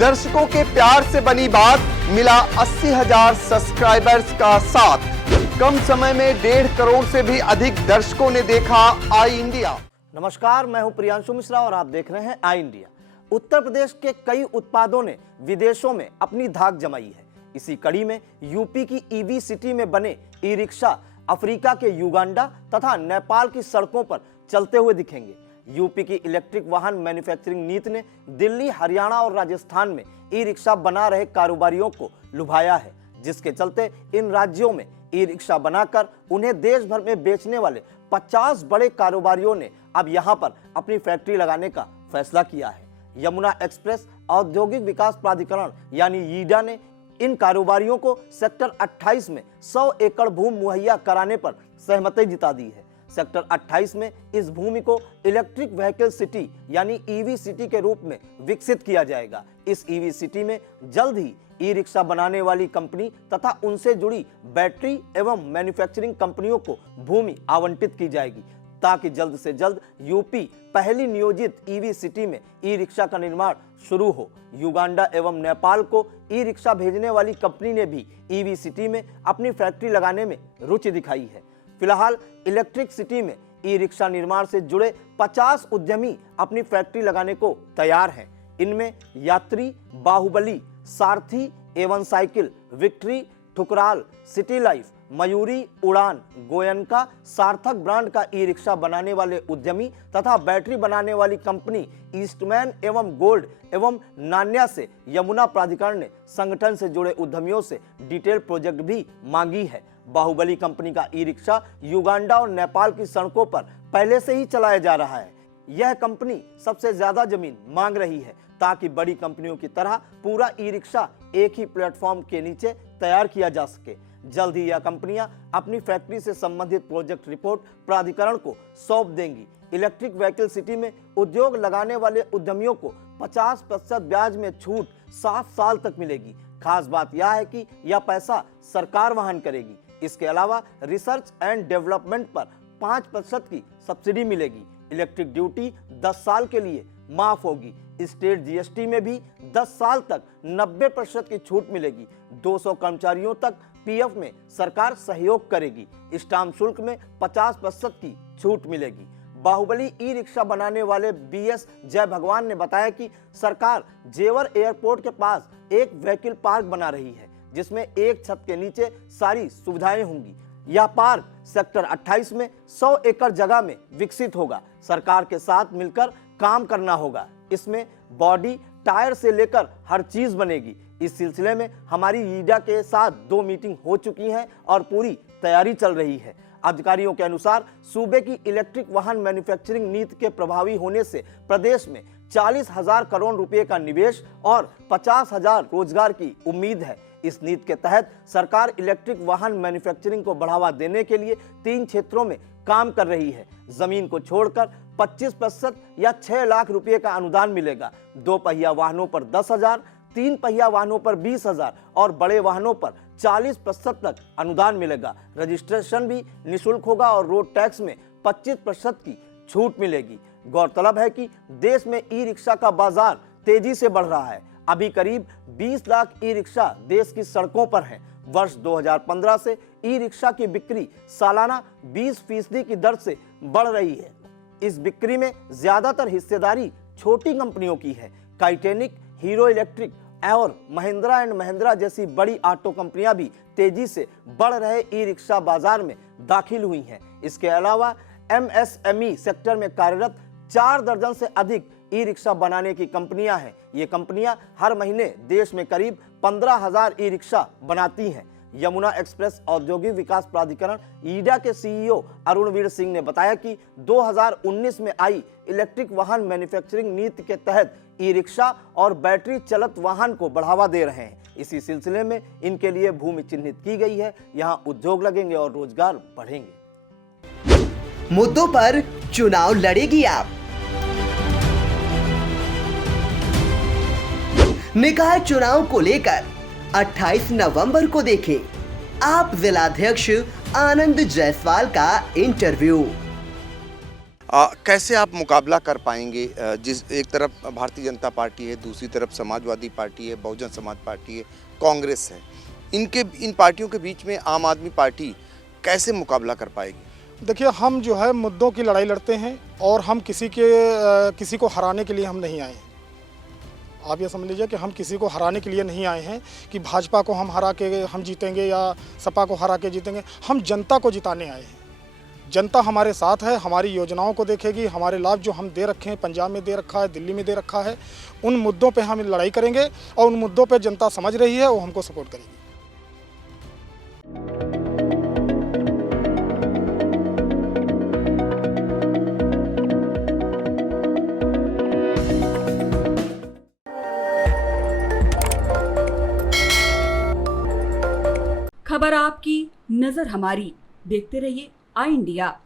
दर्शकों के प्यार से बनी बात, मिला 80,000 सब्सक्राइबर्स का साथ। कम समय में 1.5 करोड़ से भी अधिक दर्शकों ने देखा आई इंडिया। नमस्कार, मैं हूं प्रियांशु मिश्रा और आप देख रहे हैं आई इंडिया। उत्तर प्रदेश के कई उत्पादों ने विदेशों में अपनी धाक जमाई है। इसी कड़ी में यूपी की ईवी सिटी में बने ई रिक्शा अफ्रीका के युगांडा तथा नेपाल की सड़कों पर चलते हुए दिखेंगे। यूपी की इलेक्ट्रिक वाहन मैन्युफैक्चरिंग नीति ने दिल्ली, हरियाणा और राजस्थान में ई रिक्शा बना रहे कारोबारियों को लुभाया है, जिसके चलते इन राज्यों में ई रिक्शा बनाकर उन्हें देश भर में बेचने वाले 50 बड़े कारोबारियों ने अब यहां पर अपनी फैक्ट्री लगाने का फैसला किया है। यमुना एक्सप्रेस औद्योगिक विकास प्राधिकरण यानी यीडा ने इन कारोबारियों को सेक्टर 28 में 100 एकड़ भूमि मुहैया कराने पर सहमति जता दी है। सेक्टर 28 में इस भूमि को इलेक्ट्रिक व्हीकल सिटी यानी ईवी सिटी के रूप में विकसित किया जाएगा। इस ईवी सिटी में जल्द ही ई रिक्शा बनाने वाली कंपनी तथा उनसे जुड़ी बैटरी एवं मैन्युफैक्चरिंग कंपनियों को भूमि आवंटित की जाएगी, ताकि जल्द से जल्द यूपी पहली नियोजित ईवी सिटी में ई रिक्शा का निर्माण शुरू हो। युगांडा एवं नेपाल को ई रिक्शा भेजने वाली कंपनी ने भी ईवी सिटी में अपनी फैक्ट्री लगाने में रुचि दिखाई है। फिलहाल इलेक्ट्रिक सिटी में ई रिक्शा निर्माण से जुड़े 50 उद्यमी अपनी फैक्ट्री लगाने को तैयार हैं। इनमें Yatri, Baahubali, Sarathi, Avon Cycle, Victory, Thukral, City Life, Mayuri, Udaan, Goenka, सार्थक ब्रांड का ई रिक्शा बनाने वाले उद्यमी तथा बैटरी बनाने वाली कंपनी ईस्टमैन एवं गोल्ड एवं नान्या से यमुना प्राधिकरण ने संगठन से जुड़े उद्यमियों से डिटेल प्रोजेक्ट भी मांगी है। बाहुबली कंपनी का ई रिक्शा युगांडा और नेपाल की सड़कों पर पहले से ही चलाया जा रहा है। यह कंपनी सबसे ज्यादा जमीन मांग रही है, ताकि बड़ी कंपनियों की तरह पूरा ई रिक्शा एक ही प्लेटफॉर्म के नीचे तैयार किया जा सके। जल्द ही यह कंपनियां अपनी फैक्ट्री से संबंधित प्रोजेक्ट रिपोर्ट प्राधिकरण को सौंप देंगी। इलेक्ट्रिक व्हीकल सिटी में उद्योग लगाने वाले उद्यमियों को 50% ब्याज में छूट 7 साल तक मिलेगी। खास बात यह है कि यह पैसा सरकार वहन करेगी। इसके अलावा रिसर्च एंड डेवलपमेंट पर 5% की सब्सिडी मिलेगी। इलेक्ट्रिक ड्यूटी 10 साल के लिए माफ होगी। स्टेट जीएसटी में भी 10 साल तक 90% की छूट मिलेगी। 200 कर्मचारियों तक पीएफ में सरकार सहयोग करेगी। स्टाम्प शुल्क में 50% की छूट मिलेगी। बाहुबली ई रिक्शा बनाने वाले बीएस जय भगवान ने बताया कि सरकार जेवर एयरपोर्ट के पास एक व्हीकल पार्क बना रही है, जिसमें एक छत के नीचे सारी सुविधाएं होंगी। यह पार्क सेक्टर 28 में 100 एकड़ जगह में विकसित होगा। सरकार के साथ मिलकर काम करना होगा। इसमें बॉडी, टायर से लेकर हर चीज बनेगी। इस सिलसिले में हमारी यीडा के साथ 2 मीटिंग हो चुकी हैं और पूरी तैयारी चल रही है। अधिकारियों के अनुसार सूबे की इलेक्ट्रिक वाहन मैन्युफैक्चरिंग नीति के प्रभावी होने से प्रदेश में 40,000 करोड़ रुपए का निवेश और 50,000 रोजगार की उम्मीद है। इस नीति के तहत सरकार इलेक्ट्रिक वाहन मैन्युफैक्चरिंग को बढ़ावा देने के लिए 3 क्षेत्रों में काम कर रही है। जमीन को छोड़कर 25% या 6 लाख रुपए का अनुदान मिलेगा। 2 पहिया वाहनों पर 10,000, 3 पहिया वाहनों पर 20,000 और बड़े वाहनों पर 40% तक अनुदान मिलेगा। रजिस्ट्रेशन भी निःशुल्क होगा और रोड टैक्स में 25% की छूट मिलेगी। गौरतलब है कि देश में ई रिक्शा का बाजार तेजी से बढ़ रहा है। अभी करीब 20 लाख ई रिक्शा देश की सड़कों पर हैं। वर्ष 2015 से ई रिक्शा की बिक्री सालाना 20% की दर से बढ़ रही है। इस बिक्री में ज्यादातर हिस्सेदारी छोटी कंपनियों की है। टाइटैनिक, हीरो इलेक्ट्रिक और महिंद्रा एंड महिंद्रा जैसी बड़ी ऑटो कंपनियां भी तेजी से बढ़ रहे ई रिक्शा बाजार में दाखिल हुई हैं। इसके अलावा एमएसएमई सेक्टर में कार्यरत 4 दर्जन से अधिक ई रिक्शा बनाने की कंपनियां हैं। ये कंपनियां हर महीने देश में करीब 15,000 ई रिक्शा बनाती हैं। यमुना एक्सप्रेस औद्योगिक विकास प्राधिकरण ईडा के सीईओ अरुणवीर सिंह ने बताया कि 2019 में आई इलेक्ट्रिक वाहन मैन्युफैक्चरिंग नीति के तहत ई रिक्शा और बैटरी चलित वाहन को बढ़ावा दे रहे हैं। इसी सिलसिले में इनके लिए भूमि चिन्हित की गई है। यहाँ उद्योग लगेंगे और रोजगार बढ़ेंगे। मुद्दों पर चुनाव लड़ेगी आप। निकाय चुनाव को लेकर 28 नवंबर को देखें आप जिलाध्यक्ष आनंद जायसवाल का इंटरव्यू। कैसे आप मुकाबला कर पाएंगे? जिस एक तरफ भारतीय जनता पार्टी है, दूसरी तरफ समाजवादी पार्टी है, बहुजन समाज पार्टी है, कांग्रेस है, इन पार्टियों के बीच में आम आदमी पार्टी कैसे मुकाबला कर पाएगी? देखिए, हम जो है मुद्दों की लड़ाई लड़ते हैं और हम किसी को हराने के लिए हम नहीं आए हैं। आप ये समझ लीजिए कि हम किसी को हराने के लिए नहीं आए हैं कि भाजपा को हम हरा के हम जीतेंगे या सपा को हरा के जीतेंगे। हम जनता को जिताने आए हैं। जनता हमारे साथ है, हमारी योजनाओं को देखेगी, हमारे लाभ जो हम दे रखे हैं, पंजाब में दे रखा है, दिल्ली में दे रखा है, उन मुद्दों पे हम लड़ाई करेंगे और उन मुद्दों पे जनता समझ रही है, वो हमको सपोर्ट करेगी। खबर आपकी, नजर हमारी। देखते रहिए आई इंडिया।